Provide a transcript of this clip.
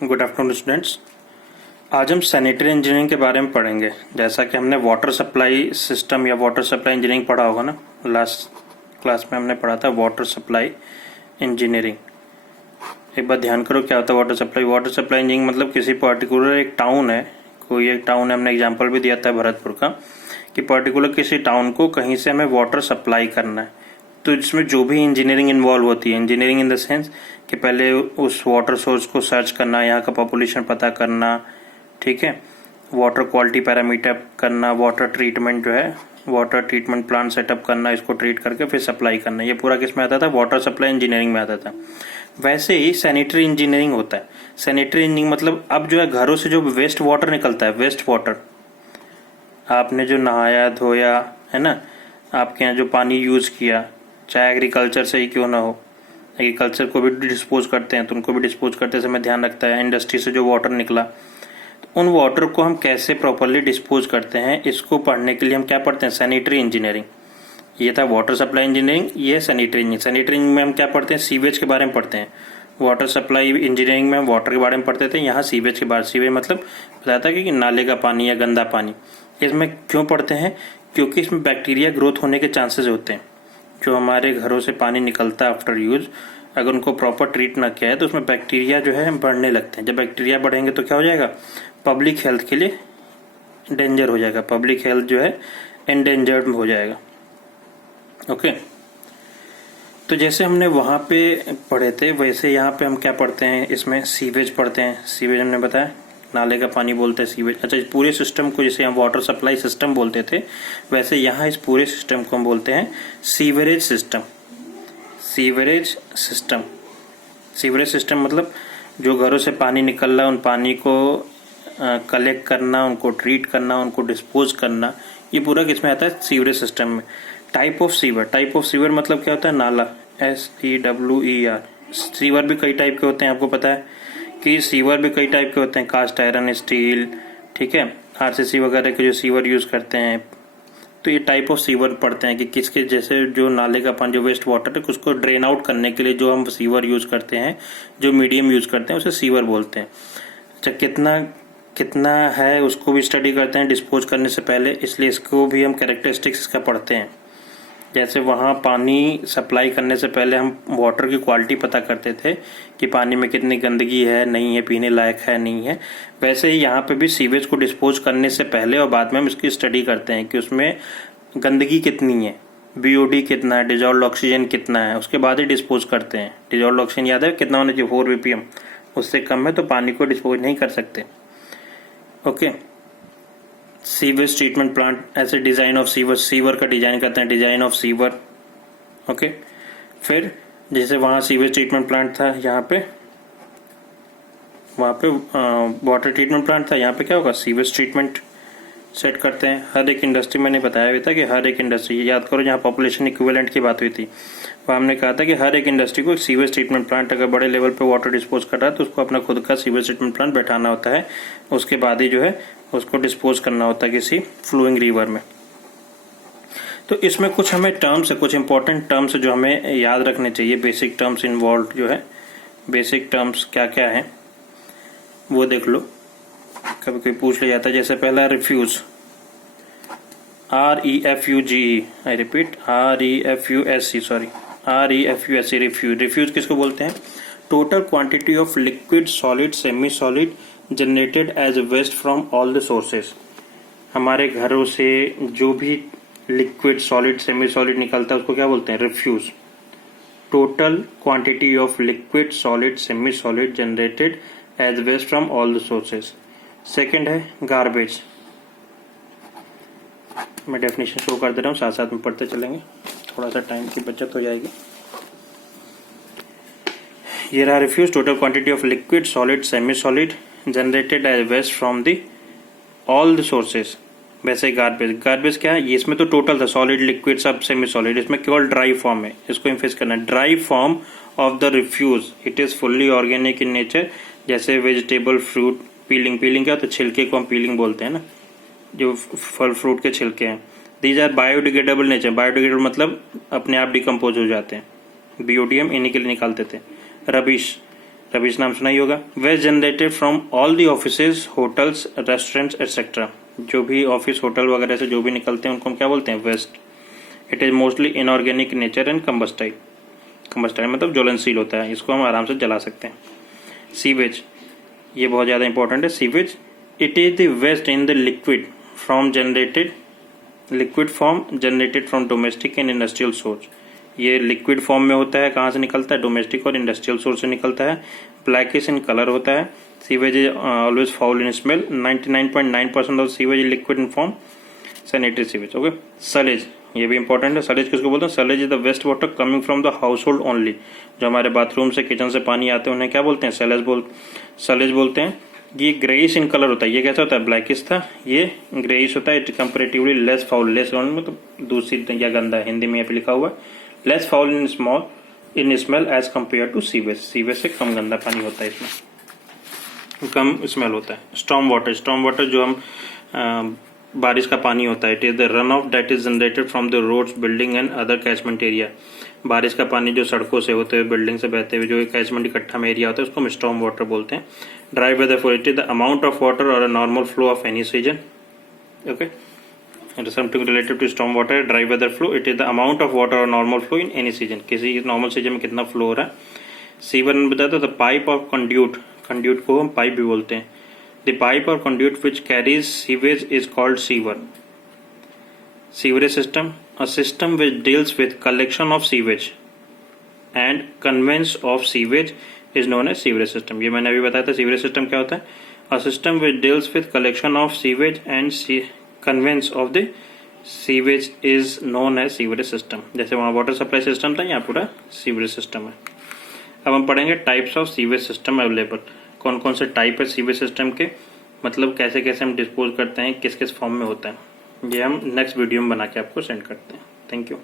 Good afternoon students. आज हम sanitary engineering के बारे में पढ़ेंगे। जैसा कि हमने वाटर सप्लाई सिस्टम या वाटर सप्लाई इंजीनियरिंग पढ़ा होगा ना, लास्ट क्लास में हमने पढ़ा था वाटर सप्लाई इंजीनियरिंग। एक बार ध्यान करो क्या होता है water supply. Water supply engineering मतलब किसी पर्टिकुलर एक टाउन है, कोई एक टाउन है, हमने एग्जाम्पल भी दिया था भरतपुर का, कि पर्टिकुलर किसी टाउन को कहीं से हमें वाटर सप्लाई करना है। तो इसमें जो भी इंजीनियरिंग इन्वॉल्व होती है, इंजीनियरिंग इन द सेंस कि पहले उस वाटर सोर्स को सर्च करना, यहाँ का पॉपुलेशन पता करना, ठीक है, वाटर क्वालिटी पैरामीटर करना, वाटर ट्रीटमेंट जो है, वाटर ट्रीटमेंट प्लांट सेटअप करना, इसको ट्रीट करके फिर सप्लाई करना, ये पूरा किस में आता था? वाटर सप्लाई इंजीनियरिंग में आता था। वैसे ही सैनिटरी इंजीनियरिंग होता है। सैनिटरी इंजीनियरिंग मतलब अब जो है घरों से जो वेस्ट वाटर निकलता है, वेस्ट वाटर, आपने जो नहाया धोया है ना, आपके यहाँ जो पानी यूज किया, चाहे एग्रीकल्चर से ही क्यों ना हो, एग्रीकल्चर को भी डिस्पोज करते हैं तो उनको भी डिस्पोज करते समय ध्यान रखता है। इंडस्ट्री से जो वाटर निकला, तो उन वाटर को हम कैसे प्रॉपरली डिस्पोज करते हैं, इसको पढ़ने के लिए हम क्या पढ़ते हैं? Sanitary engineering. ये था वाटर सप्लाई इंजीनियरिंग, ये सैनिटरी इंजीनियरिंग। सैनिटरी में हम क्या पढ़ते हैं? सीवेज के बारे में पढ़ते हैं। वाटर सप्लाई इंजीनियरिंग में हम वाटर के बारे में पढ़ते थे, यहाँ सीवेज के बारे। सीवेज मतलब बताया था कि नाले का पानी या गंदा पानी। इसमें क्यों पढ़ते हैं? क्योंकि इसमें बैक्टीरिया ग्रोथ होने के चांसेस होते हैं। जो हमारे घरों से पानी निकलता है आफ्टर यूज, अगर उनको प्रॉपर ट्रीट ना किया है तो उसमें बैक्टीरिया जो है बढ़ने लगते हैं। जब बैक्टीरिया बढ़ेंगे तो क्या हो जाएगा? पब्लिक हेल्थ के लिए डेंजर हो जाएगा, पब्लिक हेल्थ जो है एंडेंजर्ड हो जाएगा। ओके, तो जैसे हमने वहां पे पढ़े थे वैसे यहाँ पे हम क्या पढ़ते हैं? इसमें सीवेज पढ़ते हैं। सीवेज हमने बताया नाले का पानी बोलते हैं सीवेज। अच्छा, इस पूरे सिस्टम को जैसे हम वाटर सप्लाई सिस्टम बोलते थे, वैसे यहाँ इस पूरे सिस्टम को हम बोलते हैं sewerage system. Sewerage system, sewerage system मतलब जो घरों से पानी निकल रहा है उन पानी को कलेक्ट करना, उनको ट्रीट करना, उनको डिस्पोज करना, ये पूरा किसमें आता है? सीवरेज सिस्टम में। Type of sewer, type of sewer मतलब क्या होता है? नाला, SEWER। सीवर भी कई टाइप के होते हैं, आपको पता है कि सीवर भी कई टाइप के होते हैं, कास्ट आयरन, स्टील, ठीक है, RCC वगैरह के जो सीवर यूज करते हैं। तो ये टाइप ऑफ सीवर पढ़ते हैं कि किसके, जैसे जो नाले का पानी, जो वेस्ट वाटर है, उसको ड्रेन आउट करने के लिए जो हम सीवर यूज करते हैं, जो मीडियम यूज करते हैं, उसे सीवर बोलते हैं। अच्छा, कितना है उसको भी स्टडी करते हैं डिस्पोज करने से पहले, इसलिए इसको भी हम कैरेक्टरिस्टिक्स इसका पढ़ते हैं। जैसे वहाँ पानी सप्लाई करने से पहले हम वाटर की क्वालिटी पता करते थे कि पानी में कितनी गंदगी है, नहीं है, पीने लायक है, नहीं है, वैसे ही यहाँ पे भी सीवेज को डिस्पोज करने से पहले और बाद में हम इसकी स्टडी करते हैं कि उसमें गंदगी कितनी है, BOD कितना है, डिजॉल्व ऑक्सीजन कितना है, उसके बाद ही डिस्पोज करते हैं। डिजॉल्व ऑक्सीजन याद है कितना होना चाहिए? 4 ppm, उससे कम है तो पानी को डिस्पोज नहीं कर सकते। ओके, सीवेज ट्रीटमेंट प्लांट, ऐसे डिजाइन ऑफ सीवर, सीवर का डिजाइन करते हैं, डिजाइन ऑफ सीवर। ओके, फिर जैसे वहां सीवेज ट्रीटमेंट प्लांट था, यहाँ पे वहां पे वाटर ट्रीटमेंट प्लांट था, यहाँ पे क्या होगा? सीवेज ट्रीटमेंट सेट करते हैं। हर एक इंडस्ट्री, मैंने बताया भी था कि हर एक इंडस्ट्री, याद करो जहाँ पॉपुलेशन इक्विवेलेंट की बात हुई थी, वहाँ हमने कहा था कि हर एक इंडस्ट्री को एक सीवेज ट्रीटमेंट प्लांट, अगर बड़े लेवल पे वाटर डिस्पोज कर रहा है तो उसको अपना खुद का सीवेज ट्रीटमेंट प्लांट बैठाना होता है, उसके बाद ही जो है उसको डिस्पोज करना होता है किसी फ्लोइंग रिवर में। तो इसमें कुछ हमें टर्म्स है, कुछ इंपॉर्टेंट टर्म्स जो हमें याद रखने चाहिए, बेसिक टर्म्स इन्वॉल्व जो है, बेसिक टर्म्स क्या क्या है वो देख लो, कभी कोई पूछ लिया जाता है। जैसे पहला refuse, REFUGE, I repeat REFUSC, sorry REFUSC, refuse. Refuse किसको बोलते हैं? Total quantity of liquid, solid, semi solid generated as waste from all the sources. हमारे घरों से जो भी लिक्विड, सॉलिड, सेमी सॉलिड निकलता है उसको क्या बोलते हैं? Refuse. Total quantity of liquid, solid, semi solid generated as waste from all the sources. Second है गार्बेज। मैं डेफिनेशन शो कर दे रहा हूँ, साथ साथ में पढ़ते चलेंगे, थोड़ा सा टाइम की बचत हो जाएगी। ये रहा refuse, total quantity of liquid, solid, semi solid generated as waste from the all the sources. वैसे गार्बेज, गार्बेज क्या है? ये इसमें तो टोटल था, सॉलिड, लिक्विड, सब सेमी सॉलिड, इसमें केवल ड्राई फॉर्म है, इसको इम्फेस करना है। Dry form of the refuse, it is fully organic in nature. जैसे वेजिटेबल, फ्रूट, पीलिंग, पीलिंग क्या होता है? छिलके को हम पीलिंग बोलते हैं ना, जो फल फ्रूट के छिलके हैं। These are biodegradable nature, biodegradable मतलब अपने आप डिकम्पोज हो जाते हैं, BODM इन्हीं के लिए निकालते थे। रबिश, रबीश नाम सुना ही होगा। Waste generated from all the offices, hotels, restaurants etcetera, जो भी ऑफिस होटल वगैरह से जो भी निकलते हैं उनको हम क्या बोलते हैं, waste. It is mostly inorganic nature and combustible, combustible मतलब ज्वलनशील होता है, इसको हम आराम से जला सकते हैं। सीवेज, ये बहुत ज़्यादा इंपॉर्टेंट है। Sewage, it is the waste in the liquid from generated, liquid form generated from domestic and industrial source. ये लिक्विड फॉर्म में होता है, कहाँ से निकलता है, डोमेस्टिक और इंडस्ट्रियल सोर्स से निकलता है। ब्लैकिश इन कलर होता है। Sewage is always foul in smell. 99.9% of sewage is liquid in form, sanitary sewage. Okay. Sullage, ये भी इंपॉर्टेंट है। सलेज किसको बोलते हैं, sullage is the waste water coming from the household only. जो हमारे बाथरूम से, किचन से पानी आते हैं उन्हें क्या बोलते हैं, सलेज बोलते हैं। ये ग्रेइश इन कलर होता है। ये कैसा होता है, ब्लैकिश था, ये ग्रेइश होता है। It comparatively less foul, less मतलब दूषित या गंदा, हिंदी में यहाँ पे लिखा हुआ है। Less foul in smell as compare to sewage. Sewage से कम गंदा पानी होता है, इसमें कम स्मेल होता है। स्टॉर्म वाटर, स्टॉर्म वाटर जो हम बारिश का पानी होता है। It is the runoff that is generated from the roads, building and other catchment area. बारिश का पानी जो सड़कों से होते हुए, बिल्डिंग से बहते हुए जो कैचमेंट इकट्ठा में एरिया होता है, उसको हम स्टॉर्म वाटर बोलते हैं। Dry weather flow, it is the amount of water और a normal flow of any season. Okay, it is something related to storm water. Dry weather flow, it is the amount of water और normal flow in any season, किसी normal season में कितना flow हो रहा है। Sewer में बताया था, द पाइप और कंड्यूट, कंड्यूट को हम पाइप भी बोलते हैं। द पाइप और conduit which carries sewage is called sewer. Sewerage system, a system which deals with collection of sewage and conveyance of sewage is known as sewerage system. ये मैंने अभी बताया था sewerage system क्या होता है। A system which deals with collection of sewage and conveyance of the sewage is known as sewerage system. जैसे वहाँ water supply system था, यहाँ पूरा sewerage system है। अब हम पढ़ेंगे types of sewage system available। कौन कौन से टाइप है सीवेज सिस्टम के, मतलब कैसे कैसे हम डिस्पोज करते हैं, किस किस फॉर्म में होता है। ये हम नेक्स्ट वीडियो में बना के आपको सेंड करते हैं। Thank you.